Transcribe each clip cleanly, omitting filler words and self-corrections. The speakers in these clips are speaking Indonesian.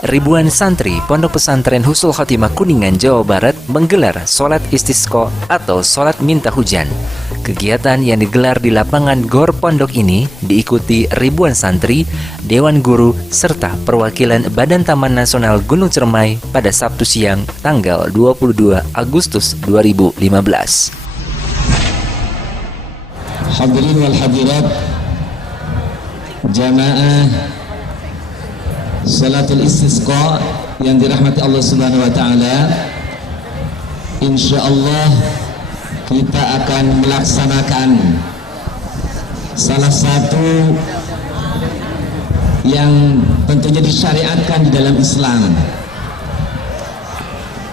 Ribuan santri Pondok Pesantren Husnul Khotimah Kuningan, Jawa Barat menggelar sholat istisqa atau sholat minta hujan. Kegiatan yang digelar di lapangan Gor Pondok ini diikuti ribuan santri, dewan guru, serta perwakilan Badan Taman Nasional Gunung Ciremai pada Sabtu siang tanggal 22 Agustus 2015. Hadirin wal hadirat, jamaah salatul istisqa yang dirahmati Allah Subhanahu wa taala, insyaallah kita akan melaksanakan salah satu yang tentunya disyariatkan di dalam Islam,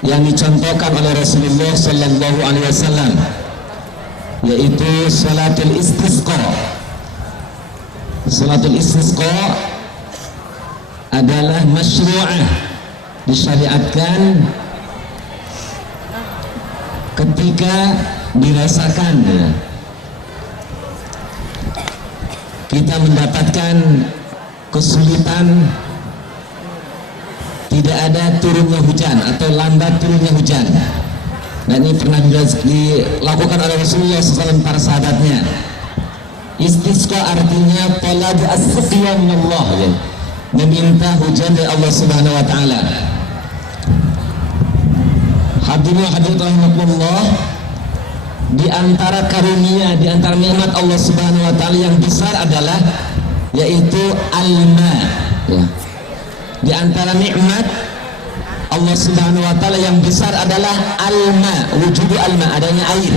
yang dicontohkan oleh Rasulullah sallallahu alaihi wasallam, yaitu salatul istisqa. Salatul istisqa adalah masyru'ah, disyariatkan ketika dirasakan kita mendapatkan kesulitan, tidak ada turunnya hujan atau lambat turunnya hujan. Dan ini pernah dilakukan oleh Rasulullah SAW para sahabatnya. Istisqa artinya talab as-suqya min Allah, ya, meminta hujan dari Allah Subhanahu wa taala. Hadirin hadirat rahimakumullah, di antara karunia, di antara nikmat Allah Subhanahu wa taala yang besar adalah yaitu al-ma, ya. Di antara nikmat Allah Subhanahu wa taala yang besar adalah al-ma, wujud al-ma, adanya air.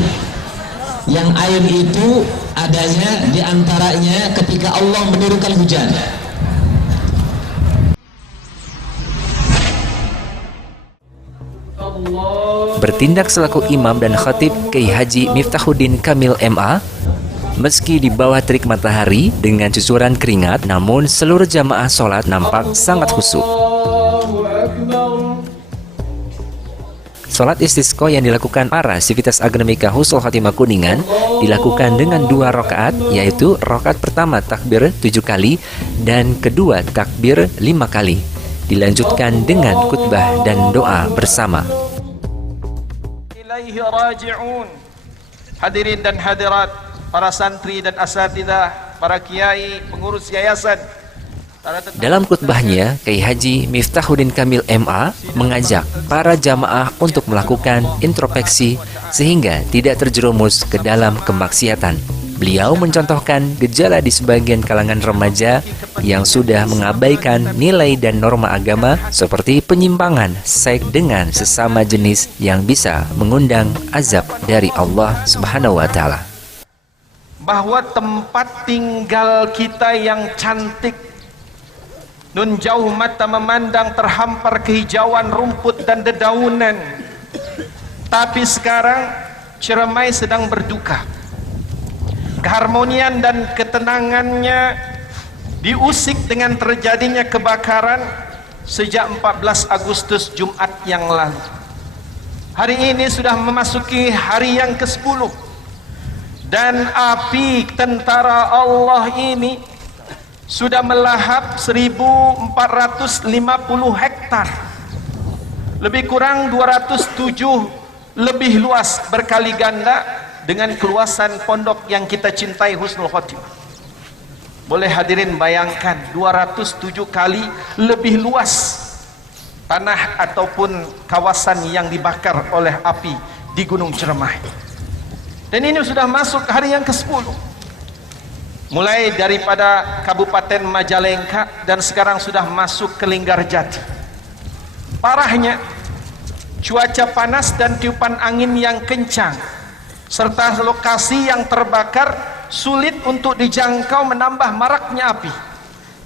Yang air itu adanya di antaranya ketika Allah menurunkan hujan. Bertindak selaku imam dan khatib Kiai Haji Miftahuddin Kamil MA, meski di bawah terik matahari dengan cucuran keringat, namun seluruh jamaah sholat nampak sangat khusyuk. Sholat istisqa yang dilakukan para Sivitas Akademika Husnul Khotimah Kuningan dilakukan dengan 2 rakaat, yaitu rakaat pertama takbir 7 kali dan kedua takbir 5 kali. Dilanjutkan dengan khutbah dan doa bersama. Ilaihi raji'un. Hadirin dan hadirat, para santri dan asatidzah, para kiai, pengurus yayasan. Dalam khutbahnya, Kiai Haji Miftahuddin Kamil MA mengajak para jamaah untuk melakukan introspeksi sehingga tidak terjerumus ke dalam kemaksiatan. Beliau mencontohkan gejala di sebagian kalangan remaja yang sudah mengabaikan nilai dan norma agama seperti penyimpangan seks dengan sesama jenis yang bisa mengundang azab dari Allah Subhanahu wa taala. Bahwa tempat tinggal kita yang cantik, nun jauh mata memandang terhampar kehijauan rumput dan dedaunan, tapi sekarang Ciremai sedang berduka. Keharmonian dan ketenangannya diusik dengan terjadinya kebakaran sejak 14 Agustus Jumat yang lalu. Hari ini sudah memasuki hari yang ke-10 dan api tentara Allah ini sudah melahap 1450 hektar, lebih kurang 207 lebih luas, berkali ganda dengan keluasan pondok yang kita cintai Husnul Khotimah. Boleh hadirin bayangkan 207 kali lebih luas tanah ataupun kawasan yang dibakar oleh api di Gunung Ciremai. Dan ini sudah masuk hari yang ke-10. Mulai daripada Kabupaten Majalengka dan sekarang sudah masuk ke Linggarjati. Parahnya, cuaca panas dan tiupan angin yang kencang serta lokasi yang terbakar sulit untuk dijangkau menambah maraknya api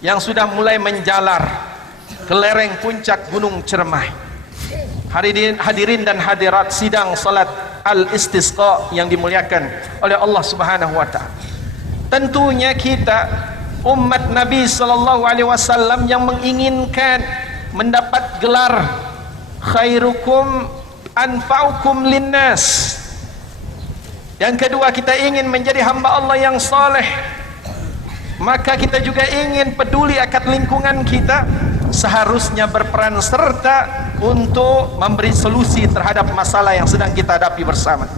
yang sudah mulai menjalar ke lereng puncak Gunung Ciremai. Hadirin dan hadirat sidang salat al-istisqa yang dimuliakan oleh Allah Subhanahu wa taala. Tentunya kita umat Nabi sallallahu alaihi wasallam yang menginginkan mendapat gelar khairukum anfa'ukum linnas. Yang kedua, kita ingin menjadi hamba Allah yang saleh. Maka kita juga ingin peduli akan lingkungan kita seharusnya berperan serta untuk memberi solusi terhadap masalah yang sedang kita hadapi bersama.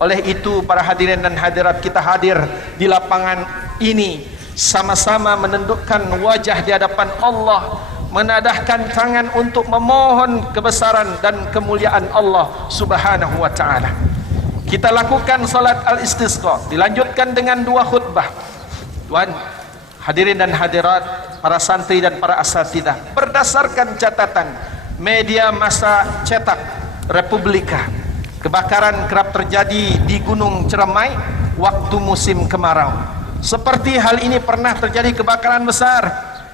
Oleh itu para hadirin dan hadirat, kita hadir di lapangan ini sama-sama menundukkan wajah di hadapan Allah, menadahkan tangan untuk memohon kebesaran dan kemuliaan Allah Subhanahu wa taala. Kita lakukan salat al-istisqa, dilanjutkan dengan 2 khutbah. Tuan hadirin dan hadirat, para santri dan para asatidzah, berdasarkan catatan media massa cetak Republika, kebakaran kerap terjadi di Gunung Ciremai waktu musim kemarau. Seperti hal ini pernah terjadi kebakaran besar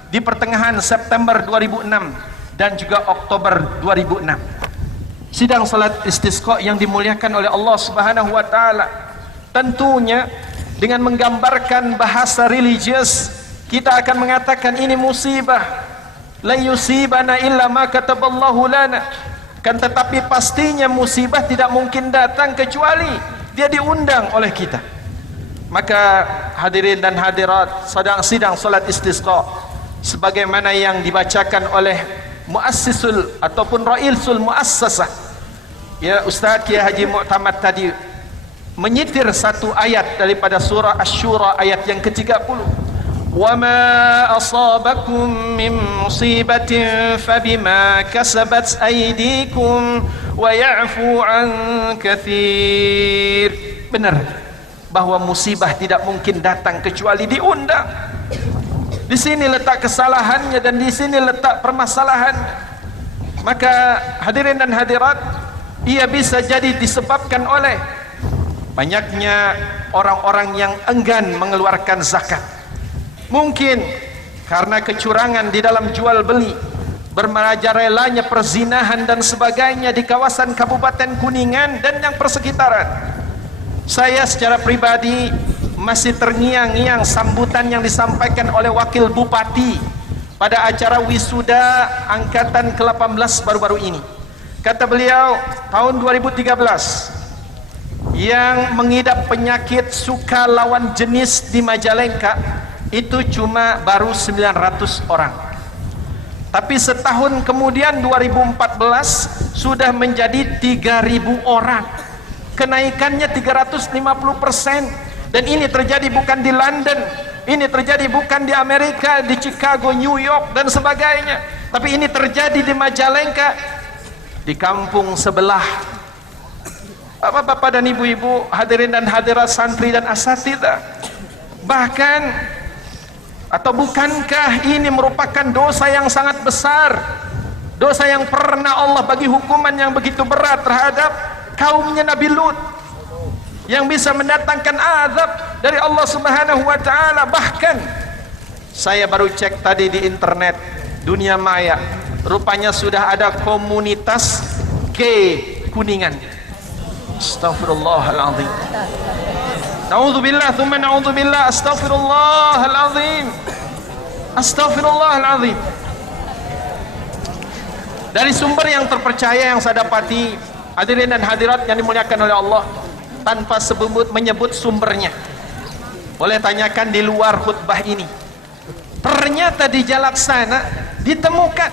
di pertengahan September 2006 dan juga Oktober 2006. Sidang salat istisqa yang dimuliakan oleh Allah Subhanahu wa taala tentunya dengan menggambarkan bahasa religius, kita akan mengatakan ini musibah, la yusibana illa ma kataballahu lana. Kan tetapi pastinya musibah tidak mungkin datang kecuali dia diundang oleh kita. Maka hadirin dan hadirat, sidang salat istisqa sebagaimana yang dibacakan oleh muassisul ataupun raisul muassasah, ya Ustaz Kiai Haji Mu'tamad tadi menyitir satu ayat daripada surah Asy-Syura ayat yang ke-30. Wa ma asabakum min musibatin fabima kasabat aydikum wa ya'fu an katsir. Benar bahwa musibah tidak mungkin datang kecuali diundang. Di sini letak kesalahannya dan di sini letak permasalahan. Maka hadirin dan hadirat, ia bisa jadi disebabkan oleh banyaknya orang-orang yang enggan mengeluarkan zakat. Mungkin karena kecurangan di dalam jual beli, bermerajalelanya perzinahan dan sebagainya di kawasan Kabupaten Kuningan dan yang persekitaran. Saya secara pribadi masih terngiang-ngiang sambutan yang disampaikan oleh Wakil Bupati pada acara wisuda angkatan ke-18 baru-baru ini. Kata beliau, tahun 2013 yang mengidap penyakit suka lawan jenis di Majalengka itu cuma baru 900 orang. Tapi setahun kemudian 2014 sudah menjadi 3.000 orang. Kenaikannya 350%. Dan ini terjadi bukan di London, ini terjadi bukan di Amerika, di Chicago, New York dan sebagainya, tapi ini terjadi di Majalengka, di kampung sebelah. Bapak-bapak dan ibu-ibu, hadirin dan hadirat, santri dan asatidzah, bahkan atau bukankah ini merupakan dosa yang sangat besar, dosa yang pernah Allah bagi hukuman yang begitu berat terhadap kaumnya Nabi Lut, yang bisa mendatangkan azab dari Allah Subhanahu wa taala. Bahkan saya baru cek tadi di internet dunia maya, rupanya sudah ada komunitas gay Kuningan. Astaghfirullahaladzim. Na'udzubillah thumma na'udzubillah. Astaghfirullahaladzim. Astaghfirullahaladzim. Dari sumber yang terpercaya yang saya dapati, hadirin dan hadirat yang dimuliakan oleh Allah, tanpa menyebut sumbernya, boleh tanyakan di luar khutbah ini. Ternyata di Jalaksana ditemukan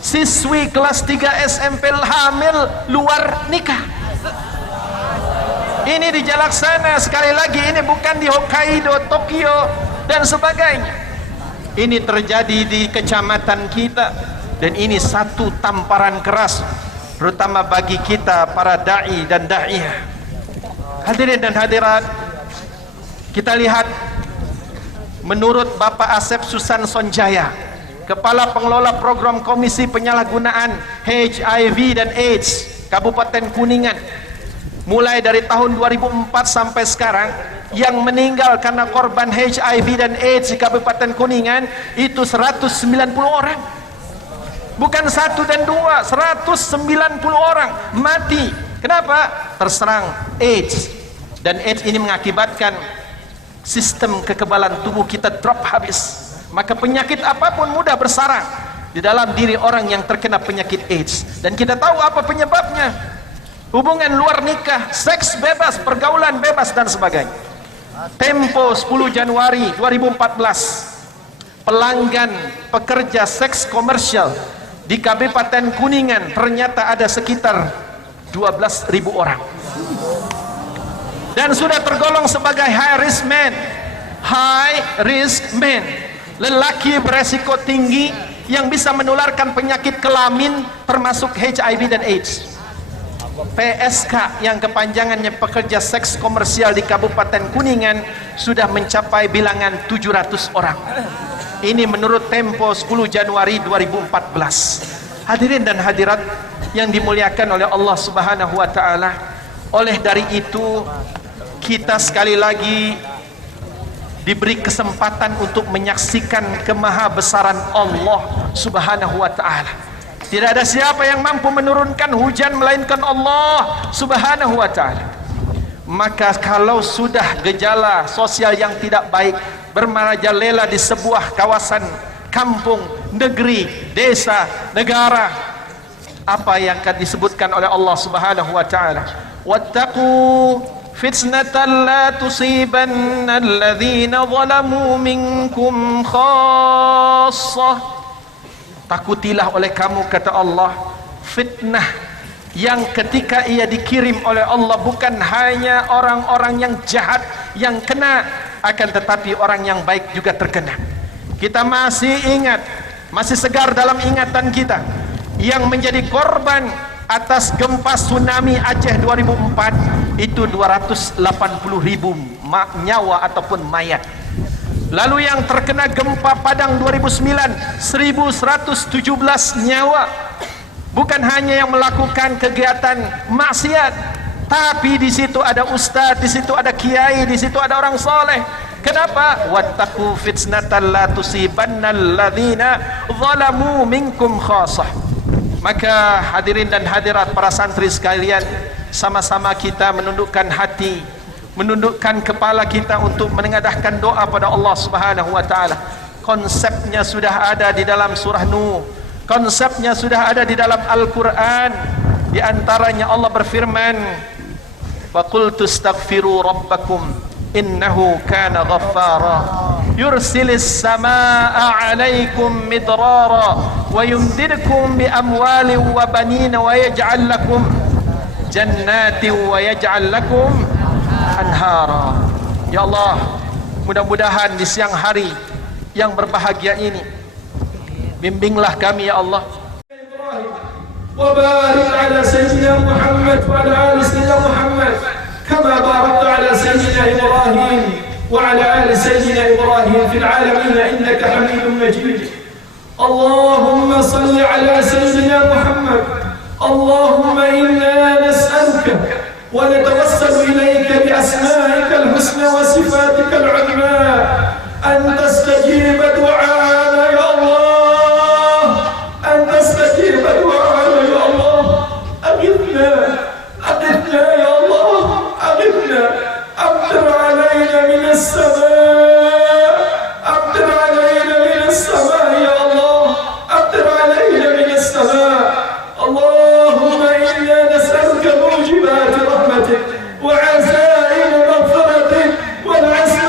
siswi kelas 3 SMP hamil luar nikah. Ini di Jalaksana, sekali lagi ini bukan di Hokkaido, Tokyo dan sebagainya. Ini terjadi di kecamatan kita, dan ini satu tamparan keras terutama bagi kita para dai dan daiyah. Hadirin dan hadirat, kita lihat menurut Bapak Asep Susan Sonjaya, Kepala Pengelola Program Komisi Penyalahgunaan HIV dan AIDS Kabupaten Kuningan, mulai dari tahun 2004 sampai sekarang yang meninggal karena korban HIV dan AIDS di Kabupaten Kuningan itu 190 orang. Bukan 1 dan 2, 190 orang mati. Kenapa? Terserang AIDS. Dan AIDS ini mengakibatkan sistem kekebalan tubuh kita drop habis. Maka penyakit apapun mudah bersarang di dalam diri orang yang terkena penyakit AIDS. Dan kita tahu apa penyebabnya. Hubungan luar nikah, seks bebas, pergaulan bebas dan sebagainya. Tempo 10 Januari 2014, pelanggan pekerja seks komersial di Kabupaten Kuningan ternyata ada sekitar 12.000 orang, dan sudah tergolong sebagai high risk man, lelaki beresiko tinggi yang bisa menularkan penyakit kelamin termasuk HIV dan AIDS. PSK yang kepanjangannya pekerja seks komersial di Kabupaten Kuningan sudah mencapai bilangan 700 orang. Ini menurut Tempo 10 Januari 2014. Hadirin dan hadirat yang dimuliakan oleh Allah Subhanahu wa taala. Oleh dari itu, kita sekali lagi diberi kesempatan untuk menyaksikan kemahabesaran Allah Subhanahu wa taala. Tidak ada siapa yang mampu menurunkan hujan melainkan Allah Subhanahu wa taala. Maka kalau sudah gejala sosial yang tidak baik bermerajalela di sebuah kawasan, kampung, negeri, desa, negara, apa yang akan disebutkan oleh Allah Subhanahu wa taala? Wattaqu fitnatan la tusibanna alladhina zalamu minkum khassah. Takutilah oleh kamu, kata Allah, fitnah yang ketika ia dikirim oleh Allah bukan hanya orang-orang yang jahat yang kena, akan tetapi orang yang baik juga terkena. Kita masih ingat, masih segar dalam ingatan kita yang menjadi korban atas gempa tsunami Aceh 2004 itu 280.000 nyawa ataupun mayat. Lalu yang terkena gempa Padang 2009 1117 nyawa. Bukan hanya yang melakukan kegiatan maksiat, tapi di situ ada ustaz, di situ ada kiai, di situ ada orang soleh. Kenapa? Wattaqu fitnatan la tusibannal ladzina zalamu minkum khassah. Maka hadirin dan hadirat para santri sekalian, sama-sama kita menundukkan hati, menundukkan kepala kita untuk menengadahkan doa pada Allah Subhanahu wa taala. Konsepnya sudah ada di dalam surah Nuh. Konsepnya sudah ada di dalam Al-Qur'an. Di antaranya Allah berfirman, "Faqultu astaghfiru rabbakum innahu kana ghaffara yursilis samaa'a 'alaikum midrara wa yumdidkum bi amwalin wa banina wa yaj'al lakum jannatin wa yaj'al lakum anhara." Ya Allah, mudah-mudahan di siang hari yang berbahagia ini, bimbinglah kami ya Allah. Wa barik ala sayyidina Muhammad wa ala ali sayyidina Muhammad kama barakta ala sayyidina Ibrahim wa ala ali sayyidina Ibrahim fil alamin innaka Hamidum Majid. Allahumma salli ala sayyidina Muhammad. Allahumma inna nas'aluka ونتوسل إليك بأسمائك الحسنى وصفاتك العظمى أن تستجيب دعاءنا يا الله، أن تستجيب دعاءنا يا الله. أغثنا أغثنا يا الله، أغثنا، أمطر علينا من السماء، أمطر علينا من السماء يا الله، أمطر علينا من السماء. اللهم إنا نسألك موجبات رحمتك وعزائم مغفرتك والعزم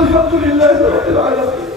والحمد لله رب العالمين.